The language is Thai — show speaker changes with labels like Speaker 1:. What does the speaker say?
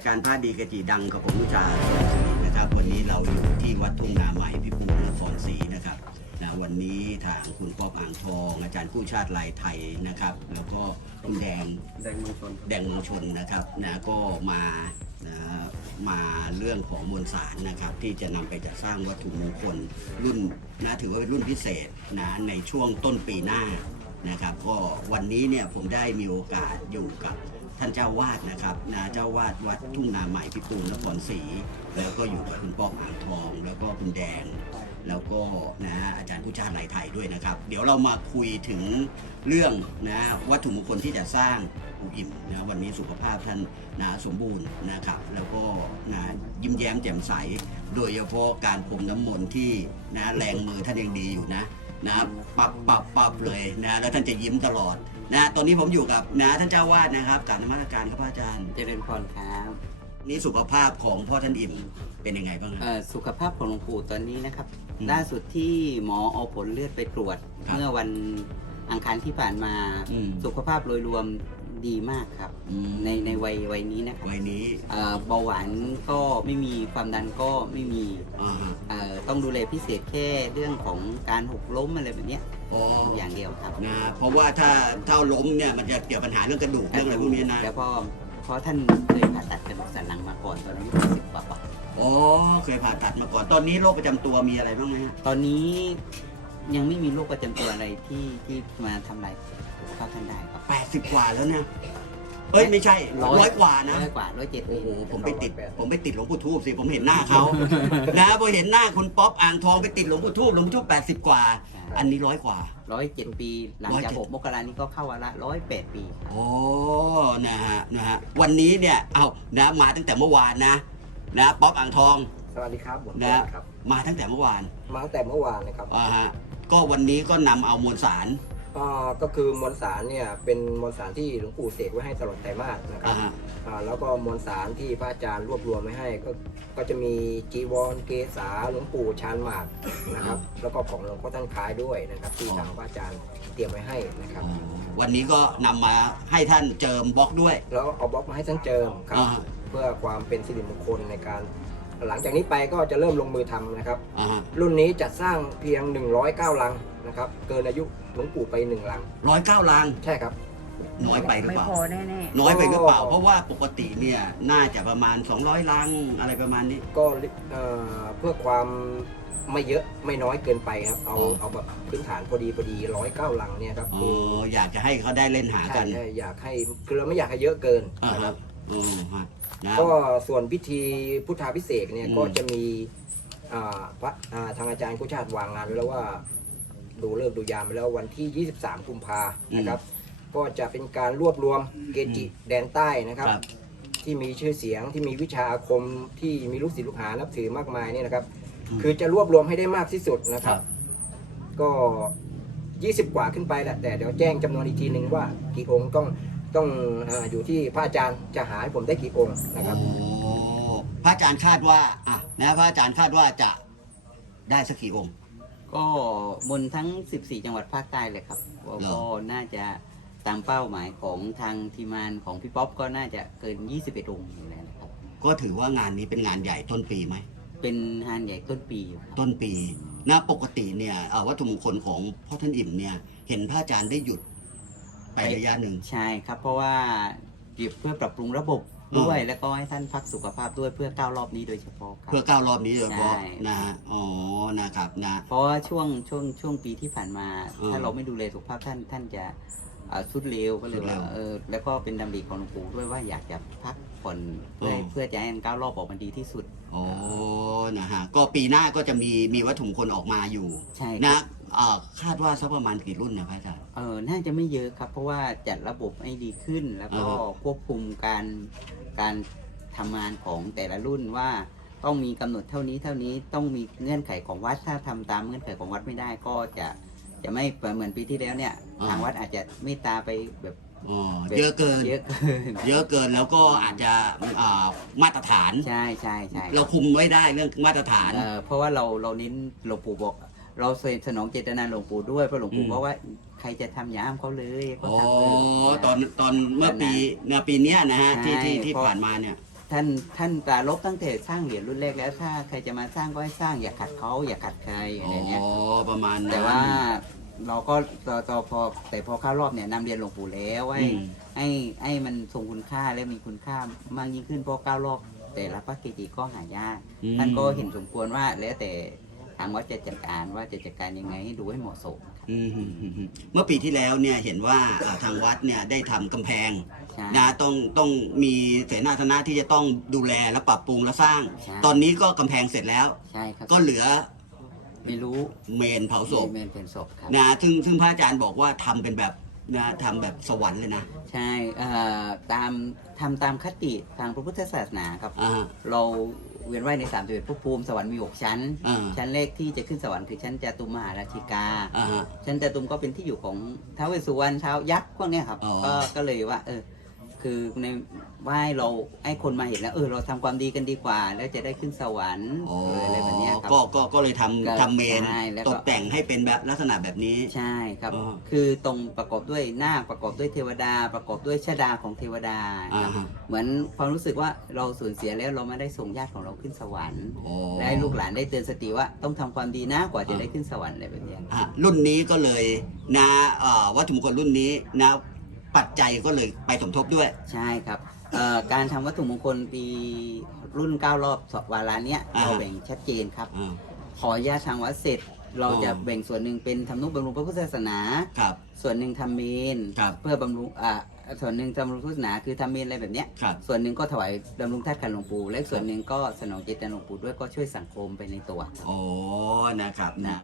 Speaker 1: ายการพระดีกระจีดังกับผมผู้ชาสุดีนะครับ วันนี้เราอยู่ที่วัดทุ่งนาใหม่พิปูนครศรีนะครับนะวันนี้ทางคุณป๊อบอ่างทอง อาจารย์ผู้ชาติลายไทยนะครับ แล้วก็คุณแดง
Speaker 2: แดงเมืองชน
Speaker 1: แดงเมืองชนนะครับนะก็มานะมาเรื่องของมวลสารนะครับ ที่จะนำไปจัดสร้างวัตถุมงคลรุ่นนะถือว่าเป็นรุ่นพิเศษนะในช่วงต้นปีหน้านะครับ ก็วันนี้เนี่ยผมได้มีโอกาสอยู่กับ ท่านเจ้าวาดนะครับนะเจ้าวาดวัดทุ่งนาใหม่พิปูนนครศรีแล้วก็อยู่กับคุณป้อมอ่างทอง แล้วก็คุณแดง แล้วก็นะอาจารย์ผู้ชาติไหลไทยด้วยนะครับ เดี๋ยวเรามาคุยถึงเรื่องนะวัตถุมงคลที่จะสร้างปู่อิ่มนะวันนี้สุขภาพท่านนะสมบูรณ์นะครับ แล้วก็นะยิ้มแย้มแจ่มใส โดยเฉพาะการพรมน้ำมนต์ที่นะแรงมือท่านยังดีอยู่นะนะปับปับปับเลยนะแล้วท่านจะยิ้มตลอดนะตอนนี้ผมอยู่กับนะท่านเจ้าวาดนะครับการนมัสการครับอาจารย์
Speaker 2: เจริญพรครับ
Speaker 1: นี่สุขภาพของพ่อท่านอิ่มเป็นยังไงบ้างครับ
Speaker 2: เอ่อสุขภาพของหลวงปู่ตอนนี้นะครับ
Speaker 1: อืม
Speaker 2: ล่าสุดที่หมอเอาผลเลือดไปตรวจ
Speaker 1: ครับ
Speaker 2: เมื่อวันอังคารที่ผ่านมา
Speaker 1: อืม
Speaker 2: สุขภาพโดยรวมดีมากครับ
Speaker 1: อืม
Speaker 2: ในในวัยวัยนี้นะครับ
Speaker 1: วัยนี้
Speaker 2: เอ่อเบาหวานก็ไม่มีความดันก็ไม่มี
Speaker 1: อ่าฮะ
Speaker 2: เอ่อต้องดูแลพิเศษแค่เรื่องของการหกล้มอะไรแบบเนี้ย
Speaker 1: อ๋อ
Speaker 2: อย่างเดียวครับ
Speaker 1: นะเพราะว่าถ้าถ้าล้มเนี่ยมันจะเกี่ยวปัญหาเรื่องกระดูกเรื่องอะไรพวกนี้นะ
Speaker 2: แล้วพอเพราะท่านเคยผ่าตัด
Speaker 1: เคยผ่าตัดมาก่อน ตอนนี้โรคประจำตัวมีอะไรบ้างไหมฮะ
Speaker 2: ตอนนี้ยังไม่มีโรคประจำตัวอะไรที่ที่มาทำลายสุขภาพท่านได้ครับ
Speaker 1: แปดสิบกว่าแล้วเนี่ย เอ้ยไม่ใช่ร้อยกว่านะ
Speaker 2: ร้อยกว่าร้อยเจ็ด
Speaker 1: โอ้โหผมไปติด ผมไปติดหลวงปู่ทูบสิผมเห็นหน้าเขา นะพอเห็นหน้าคุณป๊อปอ่างทองไปติดหลวงปู่ทูบหลวงปู่ทูบแปดสิบกว่าอันนี้ร้อยกว่า
Speaker 2: ร้อยเจ็ดปี หลังจาก
Speaker 1: 107
Speaker 2: หกมกรานี้ก็เข้าวาระร้อยแปดปีครับ
Speaker 1: โอ้นะฮะนะฮะวันนี้เนี่ยเอานะมาตั้งแต่เมื่อวานนะ นะป๊อปอ่างทอง
Speaker 3: สวัสดีครับผม
Speaker 1: นะ
Speaker 3: ครับ
Speaker 1: มาตั้งแต่เมื่อวาน
Speaker 3: มาตั้งแต่เมื่อวานนะครับ
Speaker 1: อ่าฮะก็วันนี้ก็นำเอามวลสาร
Speaker 3: อ่าก็คือมวลสารเนี่ยเป็นมวลสารที่หลวงปู่เสกไว้ให้ตลอดไตรมาสนะครั
Speaker 1: อ่า
Speaker 3: บ
Speaker 1: ฮะ
Speaker 3: อ่าแล้วก็มวลสารที่พระอาจารย์รวบรวมไว้ให้ก็ก็จะมีจีวรเกษาหลวงปู่ชานหมากนะครับ แล้วก็ของหลวงพ่อท่านคล้ายด้วยนะครับที่ทางพระอาจารย์เตรียมไว้ให้นะครับ
Speaker 1: อ๋อวันนี้ก็นำมาให้ท่านเจิมบล็อกด้วย
Speaker 3: แล้วเอาบล็อกมาให้ท่านเจิมครับ
Speaker 1: อ่าฮะ
Speaker 3: เพื่อความเป็นสิริมงคลในการ หลังจากนี้ไปก็จะเริ่มลงมือทำนะครับ
Speaker 1: อ่าฮะ
Speaker 3: รุ่นนี้จัดสร้างเพียง 109 ลังนะครับ เกินอายุหลวงปู่ไป 1 ลัง
Speaker 1: ร้อยเก้าลัง
Speaker 3: ใช่ครับ
Speaker 1: น้อยไปหรือ
Speaker 4: ไม่
Speaker 1: เปล่า
Speaker 4: พอแน่
Speaker 1: น้อยไปหรือเปล่า เพราะว่าปกติเนี่ย น่าจะประมาณ 200ลังอะไรประมาณนี้
Speaker 3: ก็เอ่อเพื่อความไม่เยอะไม่น้อยเกินไปครับ เอา
Speaker 1: อ๋อ
Speaker 3: เอาแบบพื้นฐานพอดีพอดีร้อยเก้าลังเนี่ยครับ
Speaker 1: อ๋
Speaker 3: คือ
Speaker 1: ออยากจะให้เขาได้เล่นหา
Speaker 3: ใช่
Speaker 1: กัน
Speaker 3: ใช่อยากให้คือเราไม่อยากให้เยอะเกิน
Speaker 1: อ่า
Speaker 3: นะ
Speaker 1: ค
Speaker 3: ค
Speaker 1: รั
Speaker 3: รั
Speaker 1: บบ อ๋อฮะนะ
Speaker 3: ก็ส่วนพิธีพุทธาพิเศษกเนี่ย
Speaker 1: อืม
Speaker 3: ก็จะมีอ่าพระอ่าทางอาจารย์กุชาติวางงานไว้แล้วว่าดูเลิกษ์ดูยามไปแล้ววันที่ 23 กุมภานะครับ ก็จะเป็นการรวบรวมเกจิแดนใต้นะครับ
Speaker 1: ครับ
Speaker 3: ที่มีชื่อเสียงที่มีวิชาอาคมที่มีลูกศิษย์ลูกหานับถือมากมายเนี่ยนะครับ
Speaker 1: อืม
Speaker 3: คือจะรวบรวมให้ได้มากที่สุดนะครับก็ 20 กว่าขึ้นไปแหละแต่เดี๋ยวแจ้งจำนวนอีกทีหนึ่งว่ากี่องค์ต้อง ต้องอาอยู่ที่พระอาจารย์จะหาให้ผมได้กี่องค์นะครับ
Speaker 1: โอ้พระอาจารย์คาดว่าอะนะพระอาจารย์คาดว่าจะได้สักกี่องค์
Speaker 2: ก็บนทั้ง 14 จังหวัดภาคใต้เลยครับก็
Speaker 1: เหรอ
Speaker 2: ก็น่าจะตามเป้าหมายของทางทีมงานของพี่ป๊อปก็น่าจะเกิน 21องค์อยู่แล้วนะครับ
Speaker 1: ก็ถือว่างานนี้เป็นงานใหญ่ต้นปีไหม
Speaker 2: เป็นงานใหญ่ต้นปีอยู่ครับ
Speaker 1: ต้นปีนะปกติเนี่ยเอ่อวัตถุมงคลของพ่อท่านอิ่มเนี่ย เห็นพระอาจารย์ได้หยุด ไประยะหนึ่ง
Speaker 2: ใช่ครับ เพราะว่าเพื่อปรับปรุงระบบด้วย แล้วก็ให้ท่านพักสุขภาพด้วยเพื่อก้าวรอบนี้โดยเฉพาะครับ
Speaker 1: เพื่อก้าวรอบนี้โดยเฉพาะ
Speaker 2: ใช่
Speaker 1: นะฮะอ๋อนะครับนะ
Speaker 2: เพราะว่าช่วงช่วงช่วงปีที่ผ่านมา
Speaker 1: อืม
Speaker 2: ถ้าเราไม่ดูแลสุขภาพท่านท่านจะเอ่อสุดเร็วก็เลย
Speaker 1: สุดเร็
Speaker 2: ว่าวเออแล้วก็เป็นดำริของหลวงปู่ด้วยว่าอยากจะพักผ่อนเพื่อ
Speaker 1: อืม
Speaker 2: เพื่อจะให้มันก้าวรอบออกมาดีที่สุด
Speaker 1: อ๋อนะฮะก็ปีหน้าก็จะมีมีวัตถุมงคลออกมาอยู่
Speaker 2: ใช่ค
Speaker 1: นะ
Speaker 2: รับ
Speaker 1: เอ่อคาดว่าสักประมาณกี่รุ่นนะพระอาจารย์
Speaker 2: เออน่าจะไม่เยอะครับ เพราะว่าจัดระบบให้ดีขึ้น แล้วก็
Speaker 1: อ่า
Speaker 2: ควบคุมการการทำงานของแต่ละรุ่นว่า ต้องมีกำหนดเท่านี้เท่านี้ต้องมีเงื่อนไขของวัดถ้าทำตามเงื่อนไขของวัดไม่ได้ก็จะจะไม่เหมือนปีที่แล้วเนี่ยทางวัดอาจจะไม่ตาไปแบบ
Speaker 1: อ๋อเยอะเกิน
Speaker 2: เยอะเกิน
Speaker 1: เยอะเกินแล้วก็อาจจะอ่ามาตรฐาน
Speaker 2: ใช่ใช่ใช่
Speaker 1: เราคุมไว้ได้เรื่องมาตรฐาน
Speaker 2: เอ่อเพราะว่าเราเราเน้นหลวงปู่บอก เราสนองเจตนาหลวงปู่ด้วยเพราะหลวงปู่
Speaker 1: อืม
Speaker 2: บอกว่าใครจะทำอยาห้ามเขาเลยก็
Speaker 1: อ๋อ
Speaker 2: ทำเลย
Speaker 1: ตอนตอนเมื่อปีเมื่อปีเนี้ยนะฮะที่ที่ที่
Speaker 2: ใช่เพราะ
Speaker 1: ผ่านมาเนี่ย
Speaker 2: เท่านท่านปรารบตั้งแต่สร้างเหรียญรุ่นแรกแล้วถ้าใครจะมาสร้างก็ให้สร้างอย่าขัดเขาอย่าขัดใครอะไรเนี้ย
Speaker 1: อ๋อประมาณนั้น
Speaker 2: แต่ว่าเราก็ต่อต่อพอแต่พอเข้ารอบเนี่ยนำเรียนหลวงปู่แล้วให้
Speaker 1: อืม
Speaker 2: ให้ให้มันทรงคุณค่าและมีคุณค่ามากยิ่งขึ้นเพราะเก้ารอบ แต่ละพระเกจิก็หายาก
Speaker 1: อืม
Speaker 2: ท่านก็เห็นสมควรว่าแล้วแต่ทางวัดจะจัดการว่าจะจัดการยังไงให้ดูให้เหมาะสมครับ
Speaker 1: อืมฮึ่มฮึ่มฮึ่มเมื่อปีที่แล้วเนี่ยเห็นว่าเอ่อทางวัดเนี่ยได้ทำกำแพง
Speaker 2: ใช่
Speaker 1: นะต้องต้องมีเสนาสนะที่จะต้องดูแลและปรับปรุงและสร้าง
Speaker 2: ใช่
Speaker 1: ตอนนี้ก็กำแพงเสร็จแล้ว
Speaker 2: ใช่ครับ
Speaker 1: ก็เหลือ
Speaker 2: ไม่รู้
Speaker 1: เมนเผาศพ
Speaker 2: เมนเป็นศพครับ
Speaker 1: นะซึ่งซึ่งพระอาจารย์บอกว่าทำเป็นแบบนะทำแบบสวรรค์เลยนะ
Speaker 2: ใช่เอ่อตามทำตามคติทางพระพุทธศาสนาครับ
Speaker 1: อ่าฮะ
Speaker 2: เรา เวียนว่ายในสามสิบเอ็ดภพภูมิสวรรค์มีหกชั้น
Speaker 1: อ่า
Speaker 2: ชั้นแรกที่จะขึ้นสวรรค์คือชั้นจตุมหาราชิกา
Speaker 1: อ่าฮะ
Speaker 2: ชั้นจตุมก็เป็นที่อยู่ของท้าวเวสสุวรรณท้าวยักษ์พวกเนี้ยครับ
Speaker 1: อ๋อ
Speaker 2: ก็ก็เลยว่าเออ คือในไหว้เราให้คนมาเห็นแล้วเออเราทำความดีกันดีกว่า แล้วจะได้ขึ้นสวรรค์
Speaker 1: อ๋อ
Speaker 2: เอออะไรแบบเนี้ยครับ
Speaker 1: ก็ก็ก็เลยทำ
Speaker 2: ก็
Speaker 1: ทำเมน
Speaker 2: ใช่แล้วก็
Speaker 1: ตกแต่งให้เป็นแบบลักษณะแบบนี้
Speaker 2: ใช่ครับ
Speaker 1: อ๋อ
Speaker 2: คือตรงประกอบด้วยนาคประกอบด้วยเทวดา ประกอบด้วยชดาของเทวดาครับ
Speaker 1: อ่าฮะ
Speaker 2: เหมือนความรู้สึกว่าเราสูญเสียแล้วเราไม่ได้ส่งญาติของเราขึ้นสวรรค์
Speaker 1: อ๋อ
Speaker 2: และให้ลูกหลานได้เตือนสติว่าต้องทำความดีนะกว่าจะได้ขึ้นสวรรค์อะไรแบบเนี้ย
Speaker 1: อะรุ่นนี้ก็เลยนะเอ่อวัตถุมงคลรุ่นนี้นะ ปัจจัยก็เลยไปสมทบด้วย
Speaker 2: ใช่ครับเอ่อการทำวัตถุมงคลปีรุ่น 9รอบวาระเนี้ย
Speaker 1: อ่า
Speaker 2: เราแบ่งชัดเจนครับ
Speaker 1: อ่า
Speaker 2: ขออนุญาตทางวัดเสร็จ เรา
Speaker 1: อ๋อ
Speaker 2: จะแบ่งส่วนหนึ่งเป็นทำนุบำรุงพระพุทธศาสนา
Speaker 1: ครับ
Speaker 2: ส่วนหนึ่งทำเมน
Speaker 1: ครับ
Speaker 2: เพื่อบำรุงอ่าส่วนหนึ่งทำรุงพุทธศาสนาคือทำเมนอะไรแบบเนี้ย
Speaker 1: ครับ
Speaker 2: ส่วนหนึ่งก็ถวายบำรุงธาตุขันหลวงปู่และส่วนหนึ่งก็สนองเจตนาหลวงปู่ด้วยก็ช่วยสังคมไปในตัว
Speaker 1: โอ้นะครับนะ